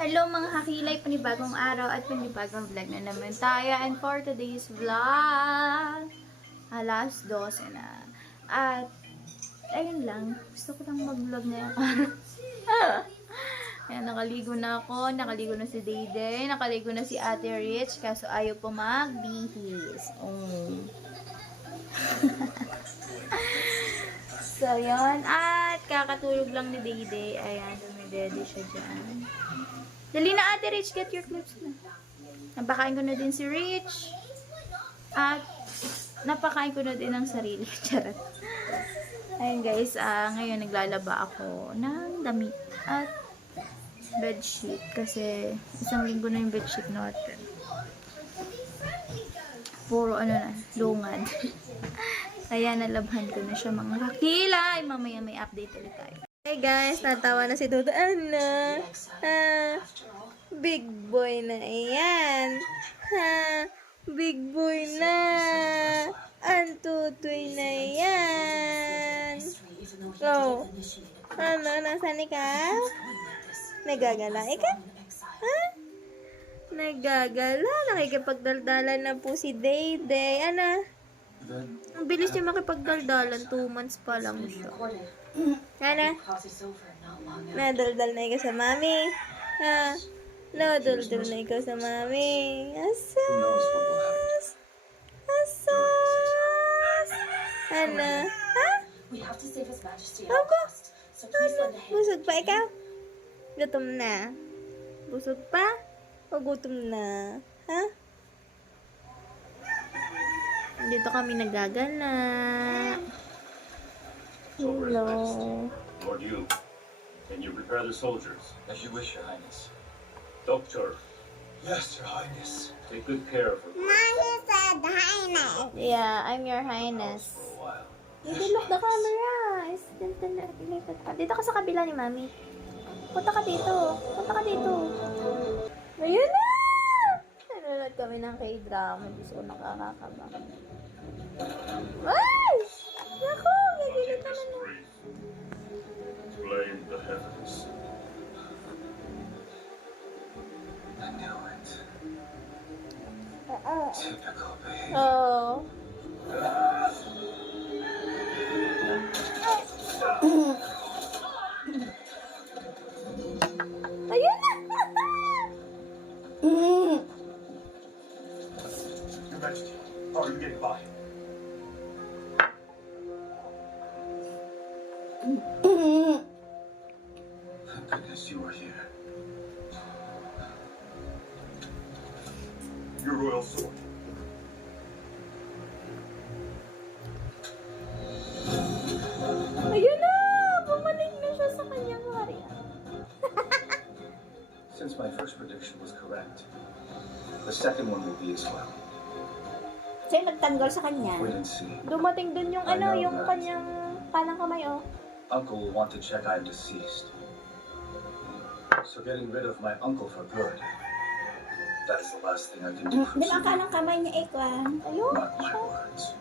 Hello mga kakilay, panibagong araw at panibagong vlog na naman tayo. And for today's vlog, alas 12 na. At, ayun lang, gusto ko lang mag-vlog na yung araw. Ayan, nakaligo na ako, nakaligo na si Dayday, nakaligo na si Ate Rich, kaso ayaw po magbihis. So, yun. At, kakatulog lang ni Dayday. Ayan, dumidede siya dyan. Dali na, Ate Rich, get your clips na. Napakain ko na din si Rich. At, napakain ko na din ang sarili. Charot. Ayun guys, ngayon naglalaba ako ng damit at bedsheet. Kasi, isang linggo na yung bedsheet natin. Puro lungad. Kaya nalabhan ko na siya mga kakilay. Mamaya may update ulit tayo. Hey guys, natawa na si Dudu. Ano? Big boy na yan. Big boy na. Ang tutoy na yan. Oh. Ano? Nasaan ikaw? Nagagala? Ikaw? Ha? Nagagala? Nakikipagdaldalan na po si Dayday. Ano? Ang bilis niya makipagdaldalan. 2 months pa lang siya. Ano? Nadaldal na ikaw sa mami. Ha? Nadaldal na ikaw sa mami. Asas! Asas! Ano? Ha? Ako? Ano? Busog pa ikaw? Gutom na? Busog pa? O gutom na? Ha? Dito kami nagagala. Hello. Lord Yu, can you prepare the soldiers? As you wish, Your Highness. Doctor, Yes, Your Highness. take good care of her Yeah, I'm your highness. for a while. Dito, look the camera. Dito ka sa kabila ni Mami. Punta ka dito. Punta ka dito. Ayun na! Nanonood kami ng K-drama. Hindi ko nakakakaba. Ay! Naku! Gagilid naman na. Blame the heavens. I knew it. Typical behavior. Oh. Ayun na! Your Majesty, how are you getting by? Thank goodness you are here. Your royal sword. Ayun na! Bumalik na siya sa kanyang harian. Since my first prediction was correct, the second one will be as well. Sa'yo nagtanggol sa kanya. Wait and see. Dumating dun yung yung kanyang kanang kamay, oh. Uncle will want to check I am deceased. So getting rid of my uncle for good, that is the last thing I can do for Di ba you. kanang kamay niya Ekwan? Ayun. Mark my words.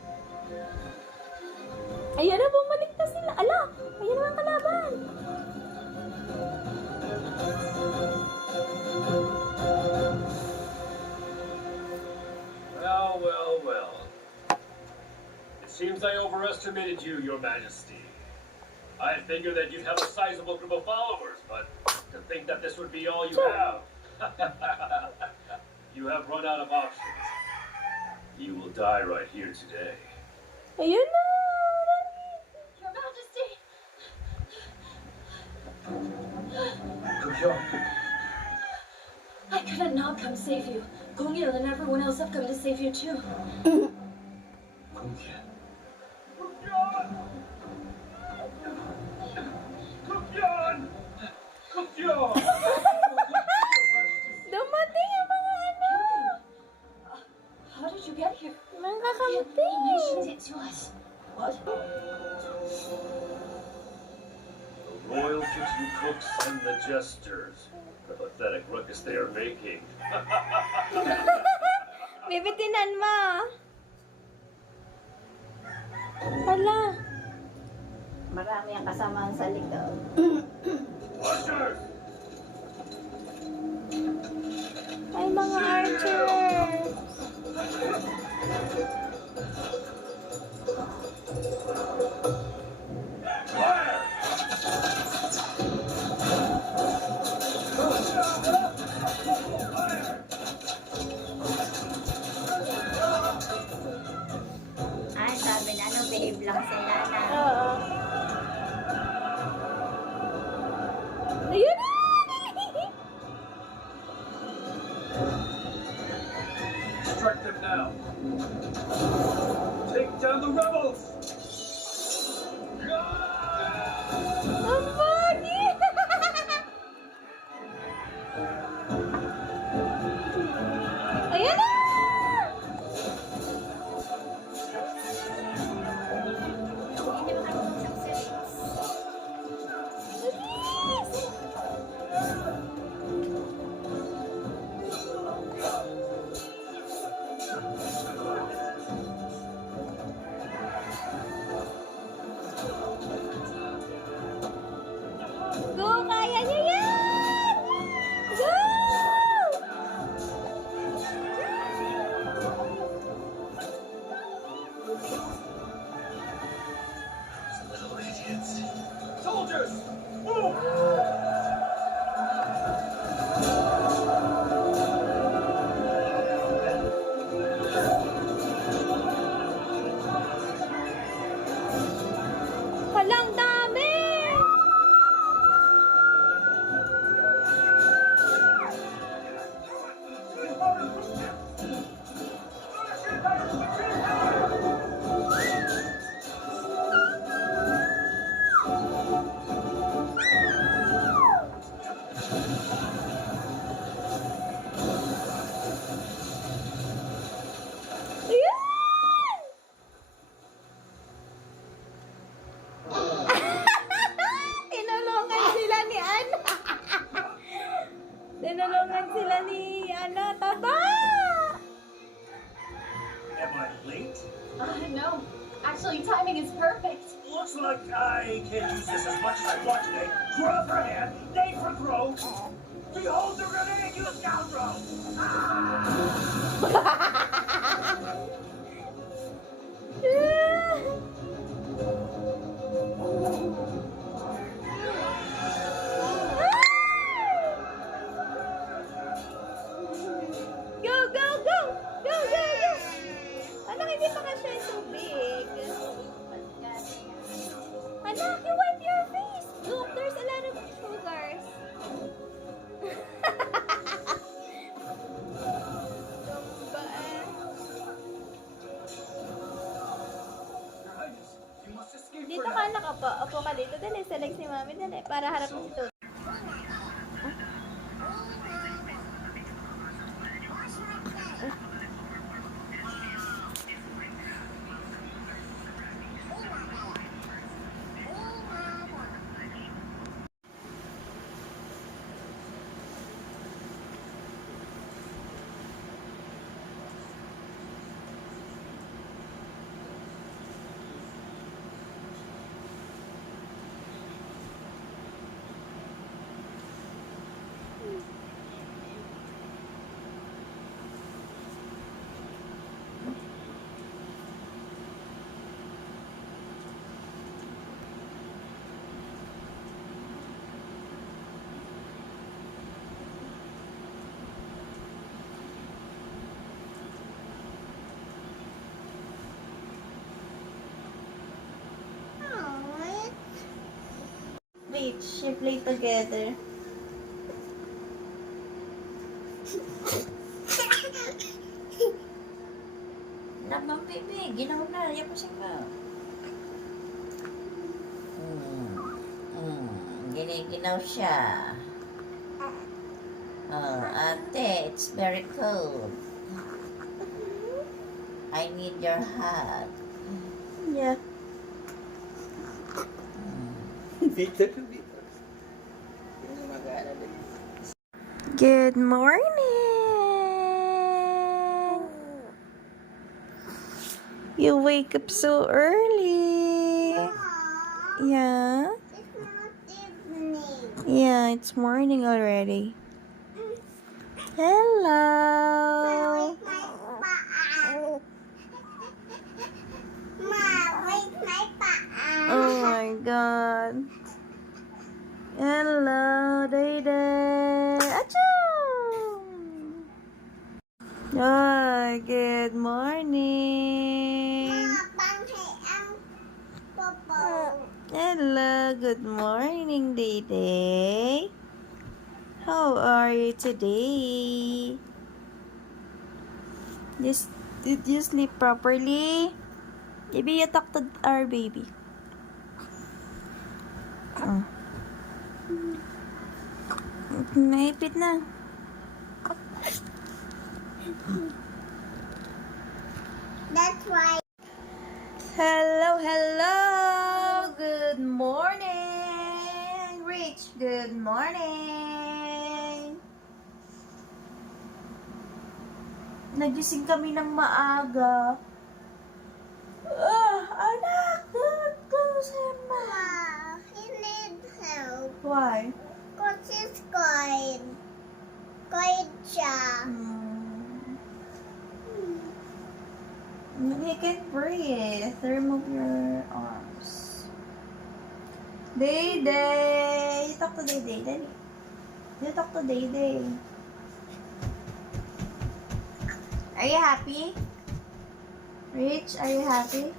Ayan na, bumalik na sila. Ala! Ayan na ang kalaban. Well, well, well. It seems I overestimated you, Your Majesty. I figured that you'd have a sizable group of followers, but to think that this would be all you have. You have run out of options. You will die right here today. Ayun na! Your Majesty! Kukyo, I could have not come save you. Gongil and everyone else have come to save you too. Kukyo. Kukyan! Kukyan! Dumating ang mga How did you get here? mga The kakampi. nations it to us. What? The royal kitchen cooks and the jesters. The pathetic ruckus they are making. Bibitinan mo. Hala. Marami ang kasamahan sa likod. Watchers! yung mga archer. Ay, sabi na, behave lang sila na. Oo. Ayun na! Strike them now. Take down the rebels. Ang funny! Ayan na! Hindi makakapag sa Go! Kaya niyo yan! Go! Little idiots. Soldiers, move! Halang dami! Ayan! Tinulungan sila ni Ana. Tinulungan sila ni Ana, Tata. Am I late? No. Actually, timing is perfect. Looks like I can't use this as much as I want today. Draw for hand, name for throw. Behold the grenade, you scoundrel! Go, go, go! Go, go, go! Anak, hindi pa ka siya tubig. Anak, you wipe your face! Look, there's a lot of sugars. Tumba eh. Your Highness, you must escape Dito for ka, now. anak, upo ka dito. Dali, sa legs ni Mami, dali. Para harap mo si Toto. Reach, you play together. Lamang baby, ginawa na, yapusin mo. Giniginaw siya. Oh, ate, it's very cold. I need your hug. Yeah. Good morning. You wake up so early. Yeah. Yeah, it's morning already. Hello. Oh my God. Hello, Day-Day. Achoo! Ay, good morning. Hello, good morning, Day-Day. How are you today? Did you sleep properly? Maybe you talk to our baby. Oh. Naipit na. That's why. Hello, hello. Good morning. Rich, good morning. Nagising kami ng maaga. Anak, don't go, Emma. He needs help. Why? Cause he's cold. Cold siya. You can't breathe. Remove your arms. Day-Day. You talk to Day-Day, Daddy. You talk to Day-Day. Are you happy? Rich, are you happy?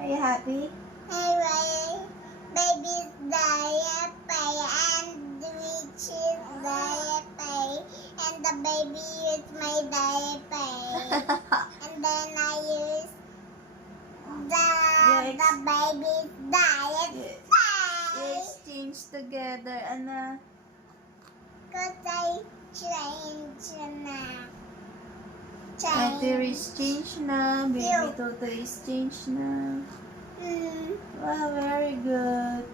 Are you happy? Anyway, baby's diaper and Richie's diaper and the baby is my diaper. And then I use the baby's diaper. You exchange together, Anna. Cause I change na. Ate Rich change na. Baby Toto is change na. Wow, very good.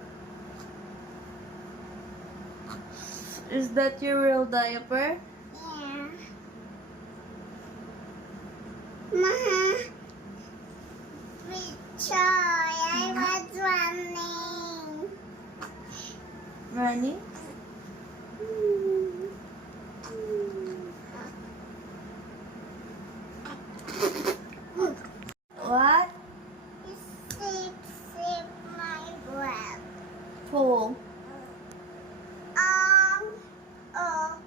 Is that your real diaper? Yeah. Ma, Richard, I was running. Running? What? Sip my breath. Full. Oh,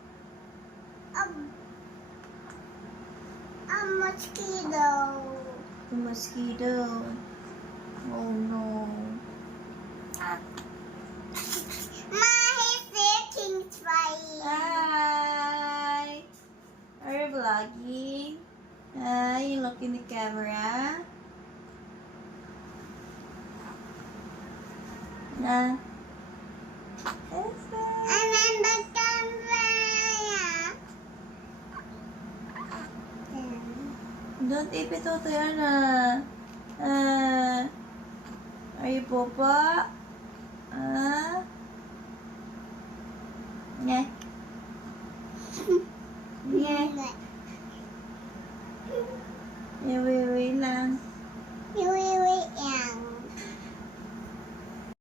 a mosquito. The mosquito. Oh no. Ma, he's searching for you. Hi. Are you vlogging? Hi, you look in the camera. Nah. And then the camera. Don't eat it out yan are you popa? Nah.